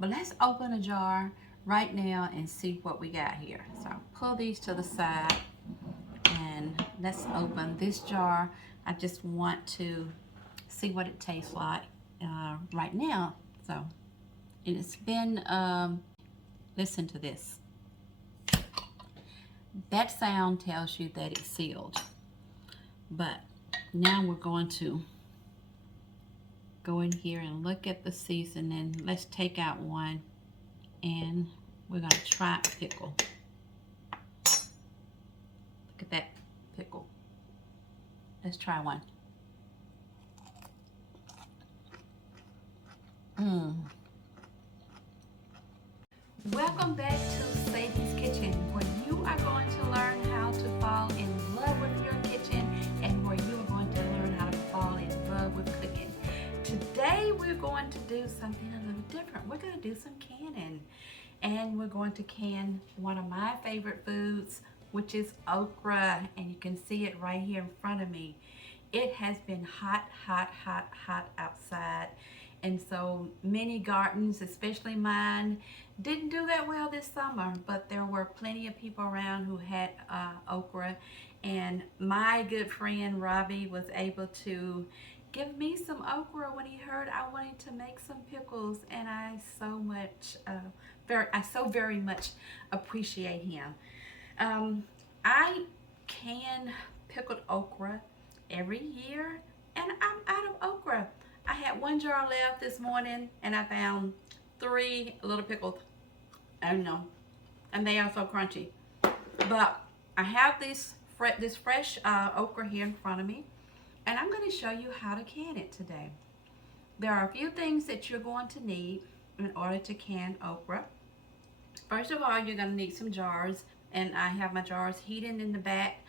But let's open a jar right now and see what we got here. So I'll pull these to the side and let's open this jar. I just want to see what it tastes like right now. So it's been, listen to this. That sound tells you that it's sealed. But now we're going to go in here and look at the seasoning. Let's take out one and we're going to try a pickle. Look at that pickle. Let's try one. Welcome back to Sadie's Kitchen, where you are going to learn how to fall in love with your kitchen and where you are going to learn how to fall in love with cooking. Today we're going to do something a little different. We're going to do some canning, and we're going to can one of my favorite foods, which is okra, and you can see it right here in front of me. It has been hot, hot, hot, hot outside, and so many gardens, especially mine, didn't do that well this summer, but there were plenty of people around who had okra, and my good friend Robbie was able to give me some okra when he heard I wanted to make some pickles, and I so very much appreciate him. I can pickled okra every year, and I'm out of okra. I had one jar left this morning, and I found 3 little pickles. I don't know, and they are so crunchy. But I have this fresh okra here in front of me, and I'm going to show you how to can it today. There are a few things that you're going to need in order to can okra. First of all, you're going to need some jars, and I have my jars heating in the back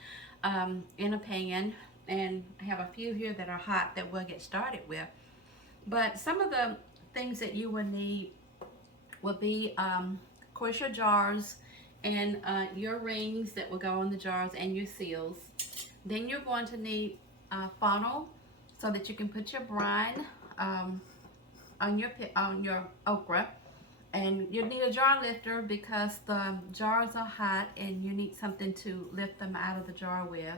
in a pan, and I have a few here that are hot that we'll get started with. But some of the things that you will need will be, of course, your jars and your rings that will go in the jars and your seals. Then you're going to need a funnel so that you can put your brine on your okra. And you need a jar lifter because the jars are hot and you need something to lift them out of the jar with.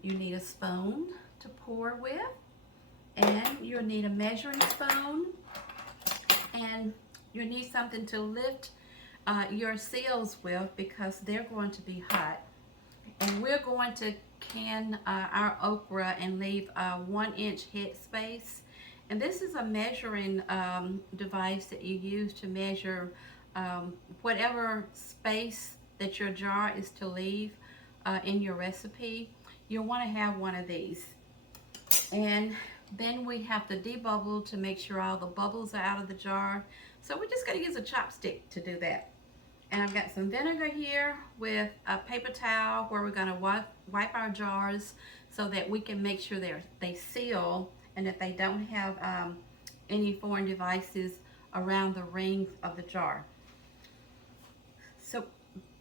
You need a spoon to pour with, and you'll need a measuring spoon, and you need something to lift your seals with because they're going to be hot. And we're going to can our okra and leave a 1-inch head space. And this is a measuring device that you use to measure whatever space that your jar is to leave in your recipe. You'll want to have one of these. And then we have to debubble to make sure all the bubbles are out of the jar. So we're just going to use a chopstick to do that. And I've got some vinegar here with a paper towel where we're going to wipe our jars so that we can make sure they seal and that they don't have any foreign devices around the rings of the jar. So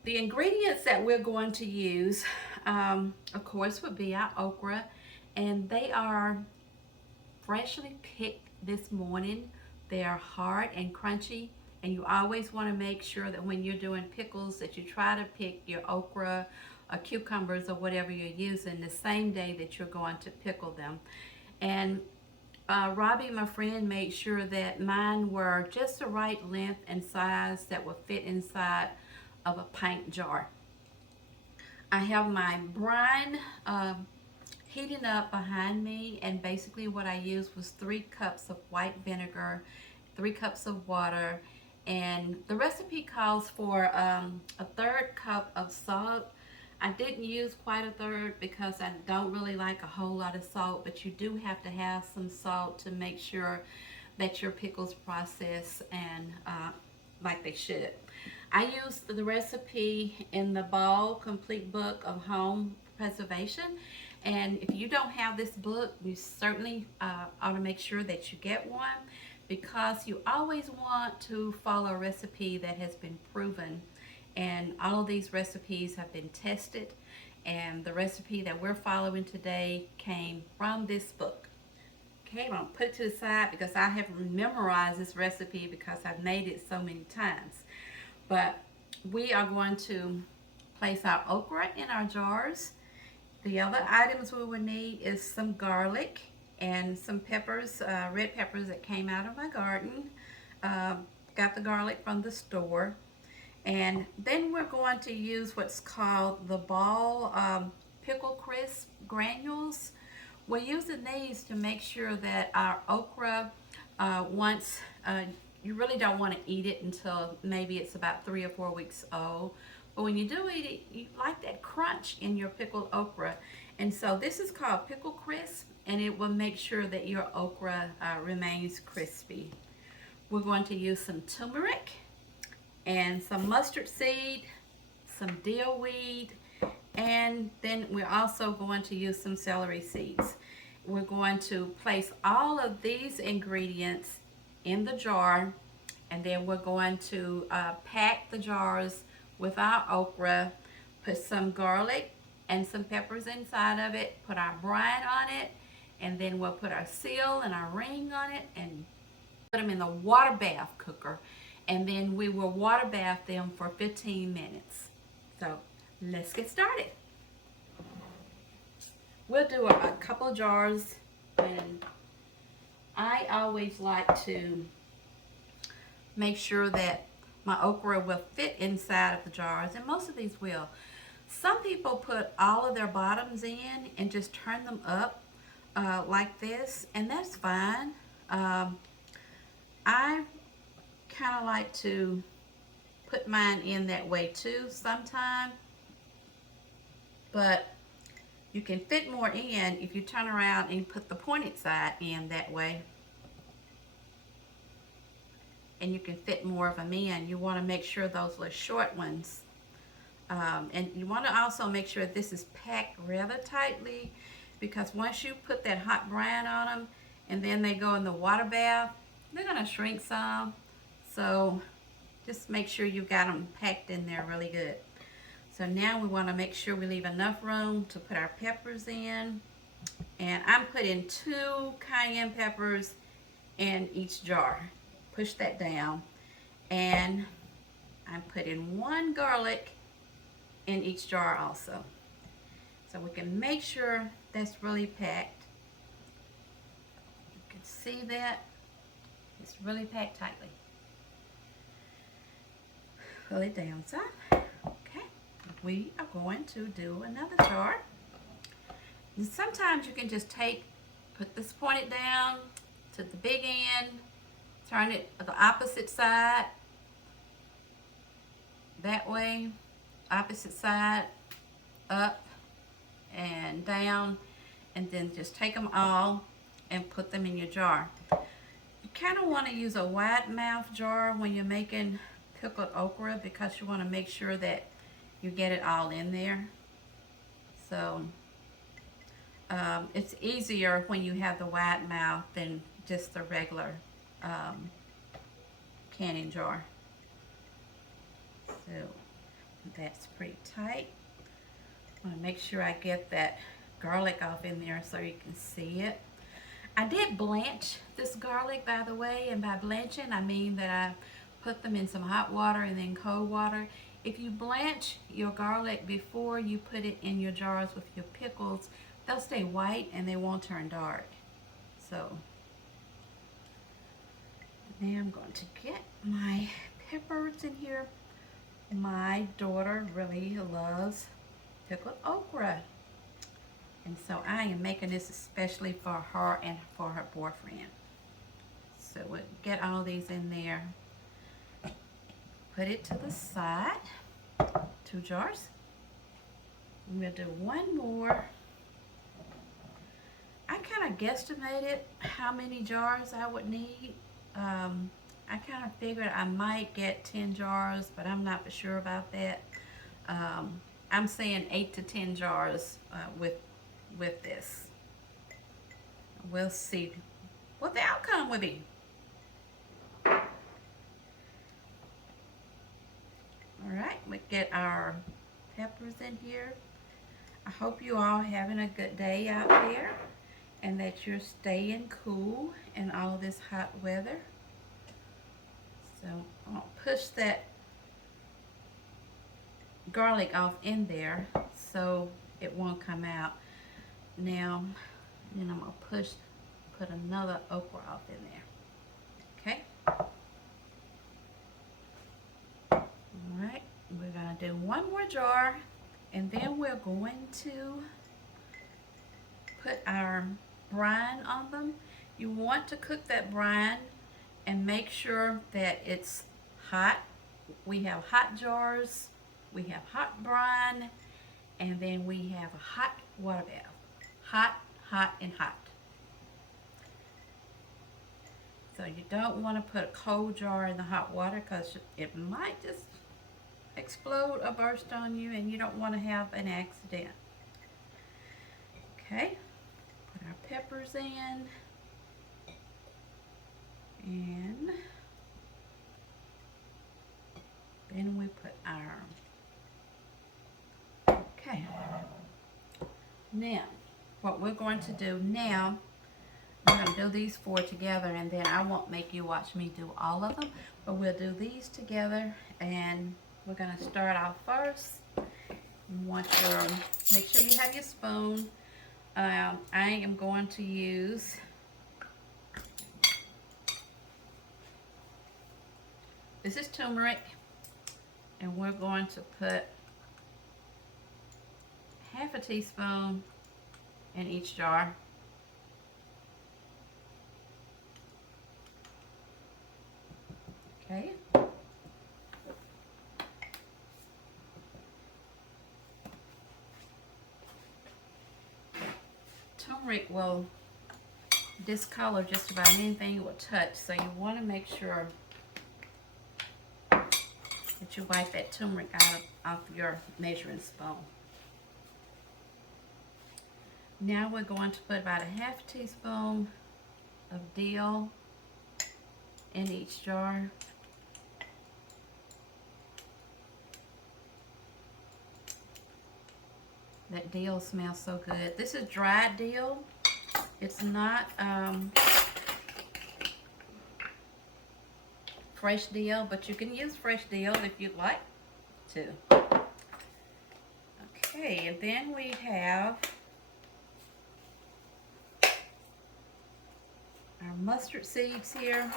the ingredients that we're going to use, of course, would be our okra, and they are freshly picked this morning. They are hard and crunchy, and you always want to make sure that when you're doing pickles that you try to pick your okra or cucumbers or whatever you're using the same day that you're going to pickle them. And Robbie, my friend, made sure that mine were just the right length and size that would fit inside of a pint jar. I have my brine heating up behind me, and basically what I used was 3 cups of white vinegar, 3 cups of water, and the recipe calls for a 1/3 cup of salt. I didn't use quite a third because I don't really like a whole lot of salt, but you do have to have some salt to make sure that your pickles process and like they should. I used the recipe in the Ball Complete Book of Home Preservation, and if you don't have this book, you certainly ought to make sure that you get one, because you always want to follow a recipe that has been proven, and all of these recipes have been tested, and the recipe that we're following today came from this book. Okay, I'm going to put it to the side because I have memorized this recipe because I've made it so many times. But we are going to place our okra in our jars. The other items we will need is some garlic and some peppers, red peppers that came out of my garden. Uh, got the garlic from the store. And then we're going to use what's called the Ball Pickle Crisp granules. We're using these to make sure that our okra, once you really don't want to eat it until maybe it's about 3 or 4 weeks old. But when you do eat it, you like that crunch in your pickled okra. And so this is called Pickle Crisp, and it will make sure that your okra remains crispy. We're going to use some turmeric and some mustard seed, some dill weed, and then we're also going to use some celery seeds. We're going to place all of these ingredients in the jar, and then we're going to pack the jars with our okra, put some garlic and some peppers inside of it, put our brine on it, and then we'll put our seal and our ring on it and put them in the water bath cooker, and then we will water bath them for 15 minutes. So let's get started. We'll do a couple of jars, and I always like to make sure that my okra will fit inside of the jars, and most of these will. Some people put all of their bottoms in and just turn them up like this, and that's fine. I kind of like to put mine in that way too sometime, but you can fit more in if you turn around and put the pointed side in that way, and you can fit more of them in. You want to make sure those little short ones, and you want to also make sure this is packed rather tightly, because once you put that hot brine on them and then they go in the water bath, they're going to shrink some. So just make sure you got them packed in there really good. So now we want to make sure we leave enough room to put our peppers in. And I'm putting 2 cayenne peppers in each jar. Push that down. And I'm putting 1 garlic in each jar also. So we can make sure that's really packed. You can see that it's really packed tightly. Pull it down some. Okay, we are going to do another jar. And sometimes you can just put this pointed down to the big end, turn it the opposite side, that way, opposite side, up and down, and then just take them all and put them in your jar. You kind of want to use a wide mouth jar when you're making pickled okra, because you want to make sure that you get it all in there. So it's easier when you have the wide mouth than just the regular canning jar. So that's pretty tight. I want to make sure I get that garlic off in there so you can see it. I did blanch this garlic, by the way, and by blanching I mean that I put them in some hot water and then cold water. If you blanch your garlic before you put it in your jars with your pickles, they'll stay white and they won't turn dark. So now I'm going to get my peppers in here. My daughter really loves pickled okra, and so I am making this especially for her and for her boyfriend. So we'll get all these in there. Put it to the side. 2 jars. We'll do 1 more. I kind of guesstimated how many jars I would need. I kind of figured I might get 10 jars, but I'm not for sure about that. I'm saying 8 to 10 jars with this. We'll see what the outcome will be. Alright, we get our peppers in here. I hope you all having a good day out there. and that you're staying cool in all this hot weather. So I'll push that garlic off in there so it won't come out. Now, then I'm gonna put another okra off in there. Okay. All right. We're gonna do one more jar, and then we're going to put our brine on them. You want to cook that brine and make sure that it's hot. We have hot jars, we have hot brine, and then we have a hot water bath. Hot, hot, and hot. So you don't want to put a cold jar in the hot water because it might just explode or burst on you, and you don't want to have an accident. Okay, put our peppers in, and then we put our, okay. Now, what we're going to do now, we're going to do these four together, and then I won't make you watch me do all of them, but we'll do these together. And we're going to start off first. You want your, make sure you have your spoon. I am going to use this is turmeric, and we're going to put half a teaspoon in each jar. Okay. Turmeric will discolor just about anything it will touch, so you want to make sure that you wipe that turmeric off your measuring spoon. Now we're going to put about a half teaspoon of dill in each jar. That dill smells so good. This is dried dill. It's not fresh dill, but you can use fresh dill if you'd like to. Okay, and then we have our mustard seeds here.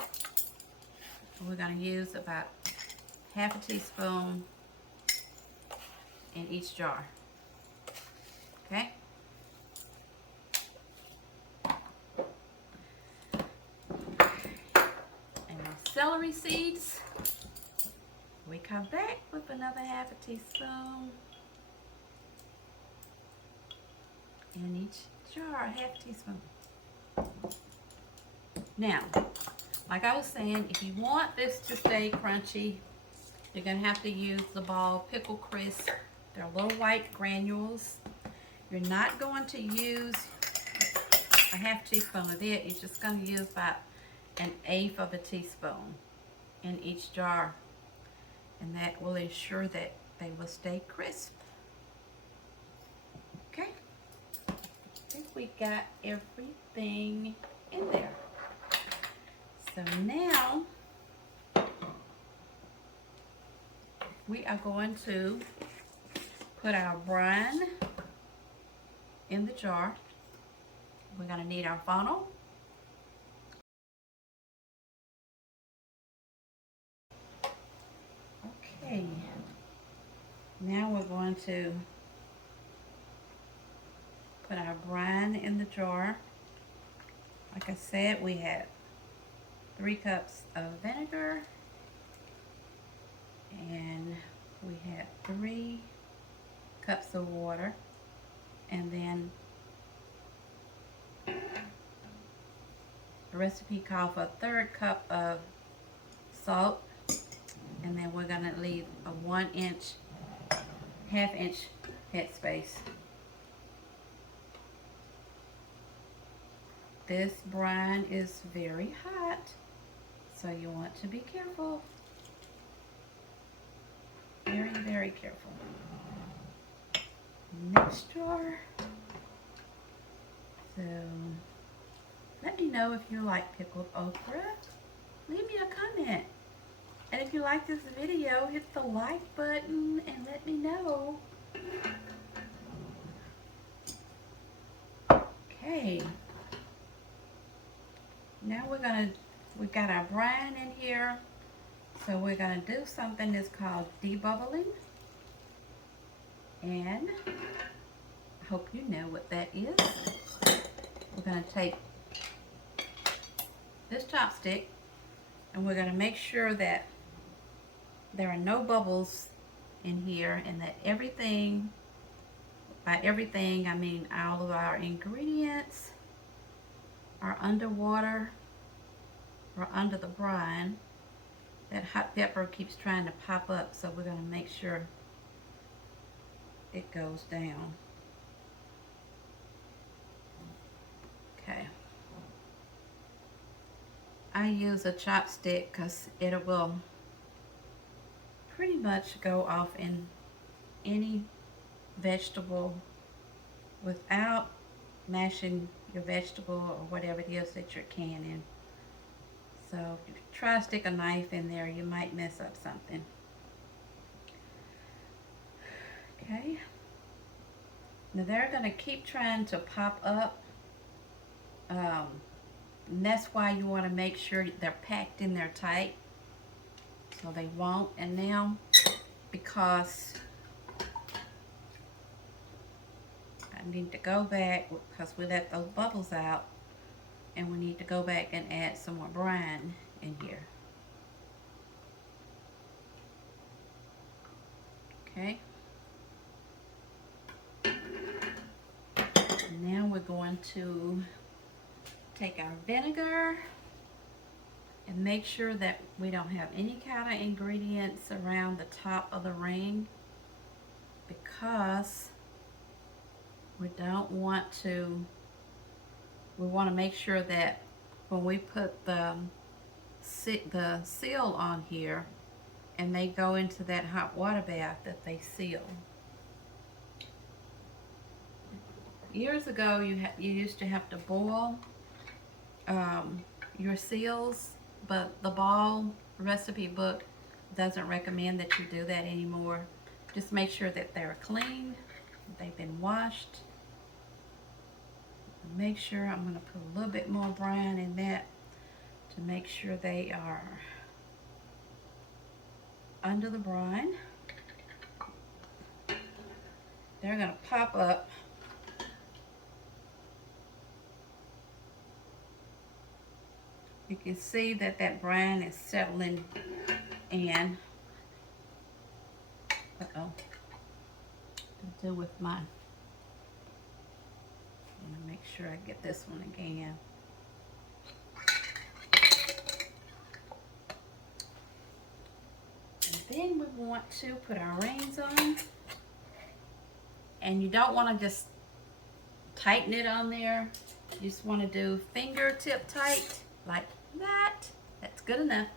We're going to use about half a teaspoon in each jar. Okay. And our celery seeds, we come back with another half a teaspoon in each jar, half teaspoon. Now, like I was saying, if you want this to stay crunchy, you're going to have to use the Ball Pickle Crisp. They're little white granules. You're not going to use a half teaspoon of it. You're just going to use about an eighth of a teaspoon in each jar. And that will ensure that they will stay crisp. Okay. I think we got everything in there. So now we are going to put our brine in the jar. We're going to need our funnel. Okay. Now we're going to put our brine in the jar. Like I said, we had 3 cups of vinegar, and we had 3 cups of water, and then the recipe called for a 1/3 cup of salt, and then we're going to leave a 1-inch, half-inch headspace. This brine is very hot, so you want to be careful. Very, very careful. Next jar. So Let me know if you like pickled okra. Leave me a comment. And if you like this video, hit the like button and let me know. Okay. Now we've got our brine in here. So we're gonna do something that's called debubbling. And I hope you know what that is. We're gonna take this chopstick and we're gonna make sure that there are no bubbles in here and that everything, by everything I mean all of our ingredients are underwater or under the brine. That hot pepper keeps trying to pop up, so we're gonna make sure it goes down. Okay. I use a chopstick because it will pretty much go off in any vegetable without mashing your vegetable or whatever it is that you're canning. So if you try to stick a knife in there, you might mess up something. Okay. Now they're going to keep trying to pop up. And that's why you want to make sure they're packed in there tight so they won't. And now, because I need to go back, because we let those bubbles out, and we need to go back and add some more brine in here. Okay. And now we're going to take our vinegar and make sure that we don't have any kind of ingredients around the top of the ring, because we don't want to, we want to make sure that when we put the seal on here and they go into that hot water bath, that they seal. Years ago you used to have to boil your seals, but the Ball recipe book doesn't recommend that you do that anymore. Just make sure that they're clean, they've been washed. Make sure, I'm going to put a little bit more brine in that to make sure they are under the brine. They're going to pop up. You can see that that brine is settling in. Uh-oh. To do with my, I'm going to make sure I get this one again. And then we want to put our rings on. And you don't want to just tighten it on there. You just want to do fingertip tight, like that. That's good enough.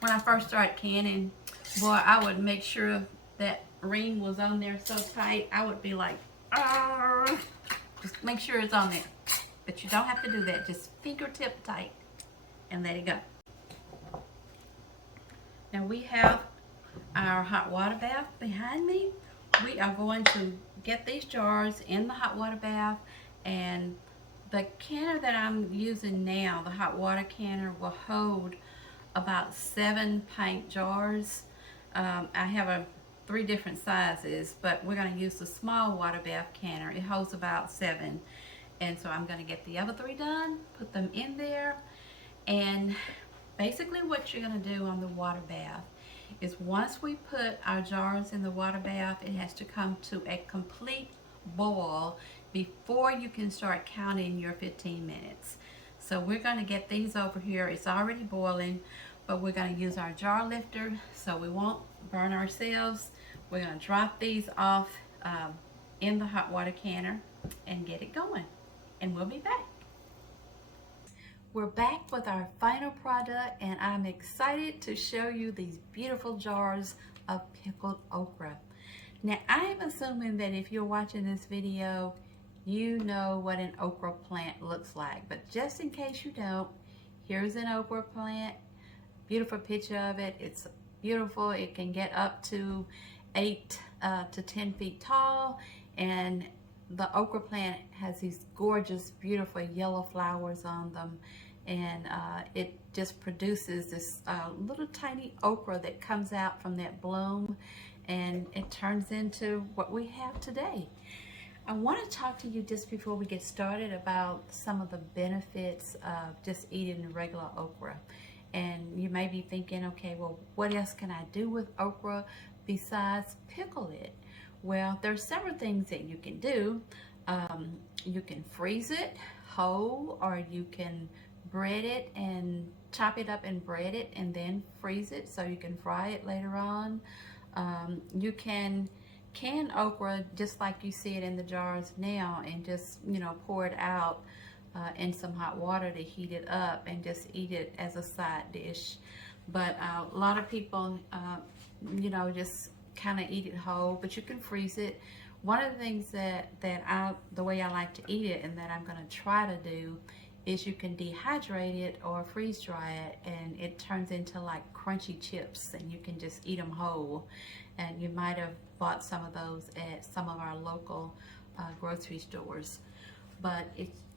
When I first started canning, boy, I would make sure that ring was on there so tight, I would be like, argh. Just make sure it's on there. But you don't have to do that. Just fingertip tight and let it go. Now we have our hot water bath behind me. We are going to get these jars in the hot water bath, and the canner that I'm using now, the hot water canner, will hold about 7 pint jars. I have 3 different sizes, but we're going to use the small water bath canner. It holds about 7, and so I'm going to get the other 3 done, put them in there. And basically what you're going to do on the water bath is, once we put our jars in the water bath, it has to come to a complete boil before you can start counting your 15 minutes. So we're going to get these over here. It's already boiling, but we're going to use our jar lifter so we won't burn ourselves. We're going to drop these off in the hot water canner and get it going, and we'll be back. We're back with our final product, and I'm excited to show you these beautiful jars of pickled okra. Now, I'm assuming that if you're watching this video, you know what an okra plant looks like. But just in case you don't, here's an okra plant. Beautiful picture of it. It's beautiful. It can get up to 8 to 10 feet tall, and the okra plant has these gorgeous, beautiful yellow flowers on them, and it just produces this little tiny okra that comes out from that bloom, and it turns into what we have today. I want to talk to you just before we get started about some of the benefits of just eating regular okra. And you may be thinking, okay, well, what else can I do with okra besides pickle it? Well, there's several things that you can do. You can freeze it whole, or you can bread it and chop it up and bread it and then freeze it so you can fry it later on. You can can okra just like you see it in the jars now, and just, you know, pour it out in some hot water to heat it up and just eat it as a side dish. But a lot of people, you know, just kind of eat it whole, but you can freeze it. One of the things the way I like to eat it, and that I'm going to try to do, is you can dehydrate it or freeze dry it, and it turns into like crunchy chips, and you can just eat them whole. And you might have bought some of those at some of our local grocery stores. But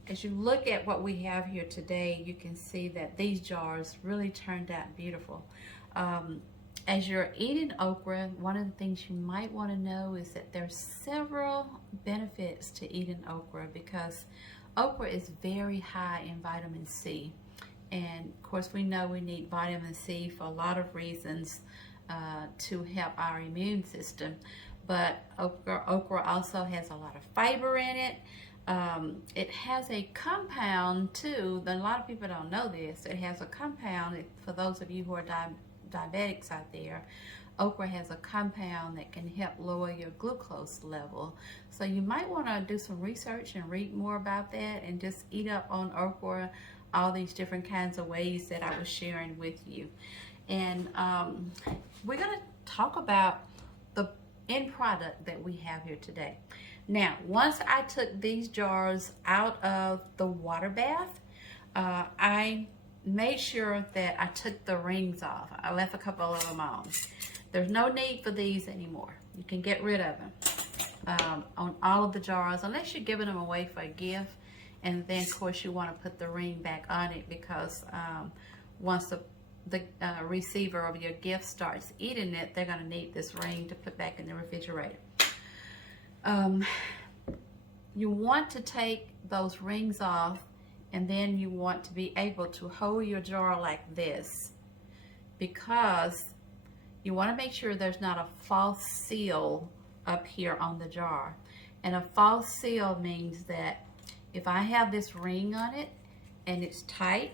as you look at what we have here today, you can see that these jars really turned out beautiful. As you're eating okra, one of the things you might want to know is that there's several benefits to eating okra, because okra is very high in vitamin C. And of course, we know we need vitamin C for a lot of reasons to help our immune system. But okra also has a lot of fiber in it. It has a compound too. A lot of people don't know this. It has a compound, for those of you who are diabetics out there. Okra has a compound that can help lower your glucose level. So you might want to do some research and read more about that, and just eat up on okra, all these different kinds of ways that I was sharing with you. And we're going to talk about the end product that we have here today. Now, once I took these jars out of the water bath, I made sure that I took the rings off. I left a couple of them on. There's no need for these anymore. You can get rid of them on all of the jars, unless you're giving them away for a gift. And then, of course, you want to put the ring back on it, because once the receiver of your gift starts eating it, they're going to need this ring to put back in the refrigerator. You want to take those rings off, and then you want to be able to hold your jar like this, because you want to make sure there's not a false seal up here on the jar. And a false seal means that if I have this ring on it and it's tight,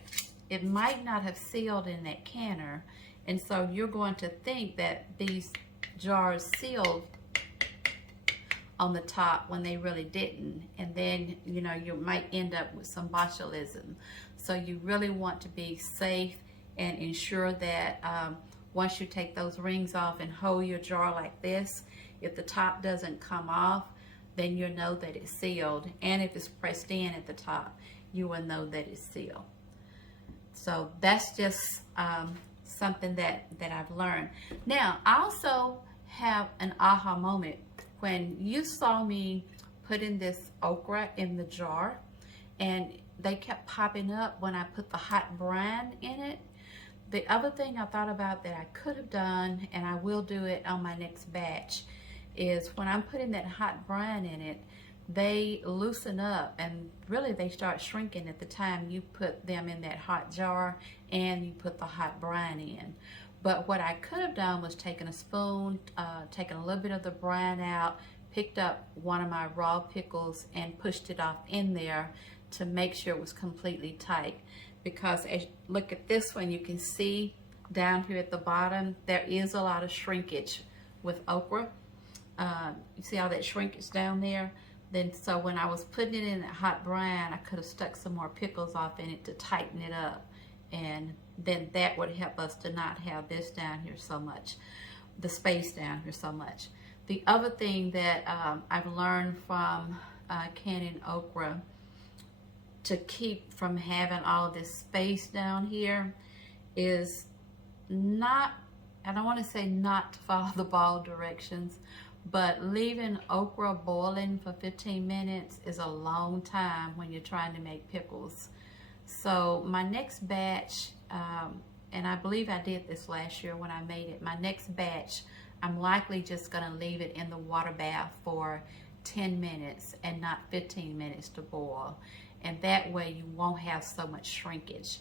it might not have sealed in that canner, and so you're going to think that these jars sealed on the top when they really didn't, and then, you know, you might end up with some botulism. So you really want to be safe and ensure that once you take those rings off and hold your jar like this, if the top doesn't come off, then you'll know that it's sealed. And if it's pressed in at the top, you will know that it's sealed. So that's just something that I've learned. Now, I also have an aha moment. When you saw me putting this okra in the jar, and they kept popping up when I put the hot brine in it, the other thing I thought about that I could have done, and I will do it on my next batch, is when I'm putting that hot brine in it, they loosen up, and really they start shrinking at the time you put them in that hot jar and you put the hot brine in. But what I could have done was taken a spoon, taken a little bit of the brine out, picked up one of my raw pickles and pushed it off in there to make sure it was completely tight. Because as you look at this one, you can see down here at the bottom, there is a lot of shrinkage with okra. You see all that shrinkage down there? Then, so when I was putting it in that hot brine, I could have stuck some more pickles off in it to tighten it up. And then that would help us to not have this down here so much, the space down here so much. The other thing that I've learned from canning okra to keep from having all of this space down here is not, I don't want to say not to follow the ball directions, but leaving okra boiling for 15 minutes is a long time when you're trying to make pickles. So my next batch, and I believe I did this last year when I made it, my next batch, I'm likely just gonna leave it in the water bath for 10 minutes and not 15 minutes to boil. And that way you won't have so much shrinkage.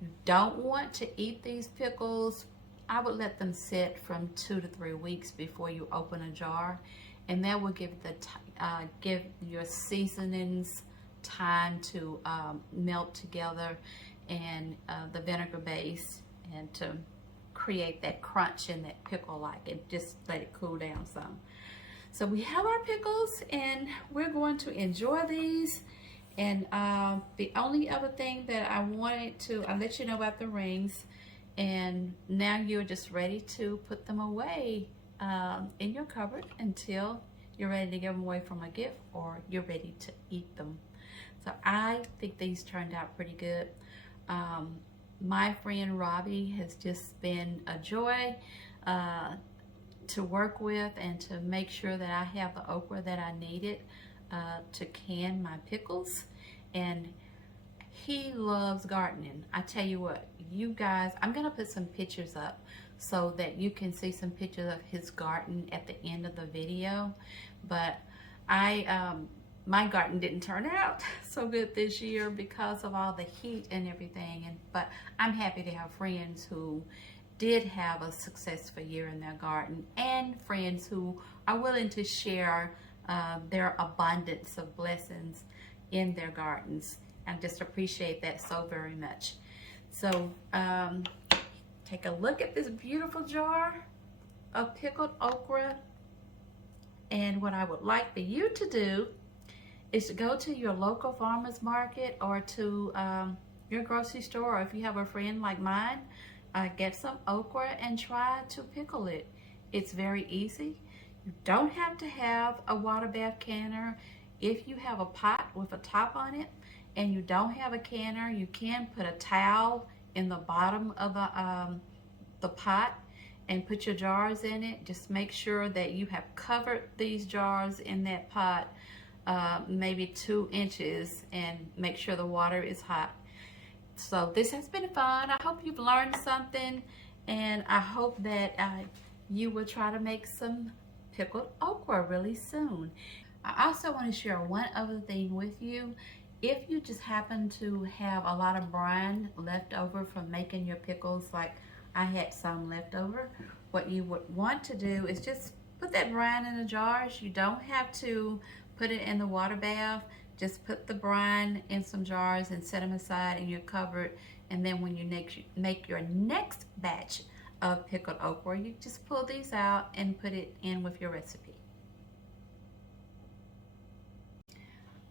You don't want to eat these pickles. I would let them sit from 2 to 3 weeks before you open a jar, and that will give give your seasonings time to melt together, and the vinegar base, and to create that crunch in that pickle, like, and just let it cool down some. So we have our pickles, and we're going to enjoy these. And the only other thing that I wanted to, I'll let you know about the rings, and now you're just ready to put them away in your cupboard until you're ready to give them away from a gift, or you're ready to eat them. So I think these turned out pretty good. My friend Robbie has just been a joy to work with, and to make sure that I have the okra that I needed to can my pickles. And he loves gardening. I tell you what, you guys, I'm gonna put some pictures up so that you can see some pictures of his garden at the end of the video. But my garden didn't turn out so good this year because of all the heat and everything. But I'm happy to have friends who did have a successful year in their garden, and friends who are willing to share their abundance of blessings in their gardens. I just appreciate that so very much. So take a look at this beautiful jar of pickled okra. And what I would like for you to do is to go to your local farmer's market, or to your grocery store, or if you have a friend like mine, get some okra and try to pickle it. It's very easy. You don't have to have a water bath canner. If you have a pot with a top on it and you don't have a canner, you can put a towel in the bottom of the pot and put your jars in it. Just make sure that you have covered these jars in that pot maybe 2 inches, and make sure the water is hot. So this has been fun. I hope you've learned something, and I hope that you will try to make some pickled okra really soon. I also want to share one other thing with you. If you just happen to have a lot of brine left over from making your pickles, like I had some left over, what you would want to do is just put that brine in the jars. You don't have to put it in the water bath. Just put the brine in some jars and set them aside in your cupboard. And then when you make your next batch of pickled okra, you just pull these out and put it in with your recipe.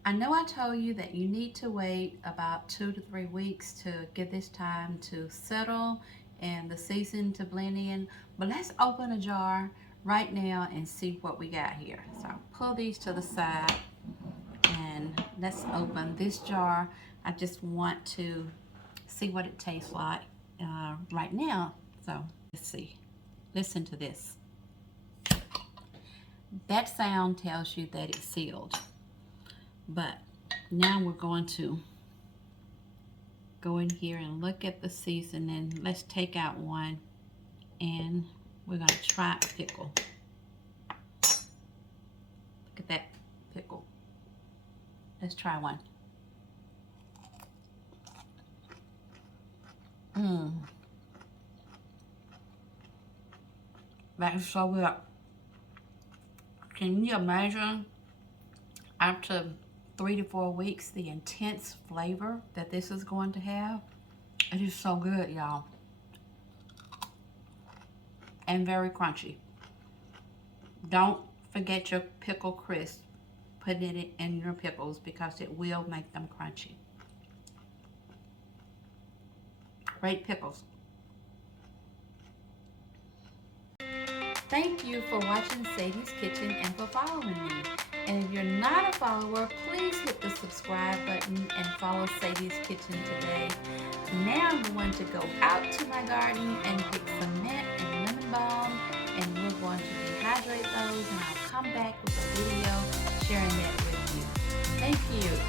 I know I told you that you need to wait about 2 to 3 weeks to give this time to settle and the season to blend in, but let's open a jar right now and see what we got here. So I'll pull these to the side, and let's open this jar. I just want to see what it tastes like right now. So let's see. Listen to this. That sound tells you that it's sealed. But now we're going to go in here and look at the seasoning. Let's take out one, and we're going to try a pickle. Look at that pickle. Let's try one. That is so good. Can you imagine, after 3 to 4 weeks, the intense flavor that this is going to have? It is so good, y'all. And very crunchy. Don't forget your pickle crisp. Put it in your pickles, because it will make them crunchy. Great pickles. Thank you for watching Sadie's Kitchen and for following me. And if you're not a follower, please hit the subscribe button and follow Sadie's Kitchen today. Now I'm going to go out to my garden and get some mint and lemon balm, and we're going to dehydrate those, and I'll come back with a video sharing that with you. Thank you.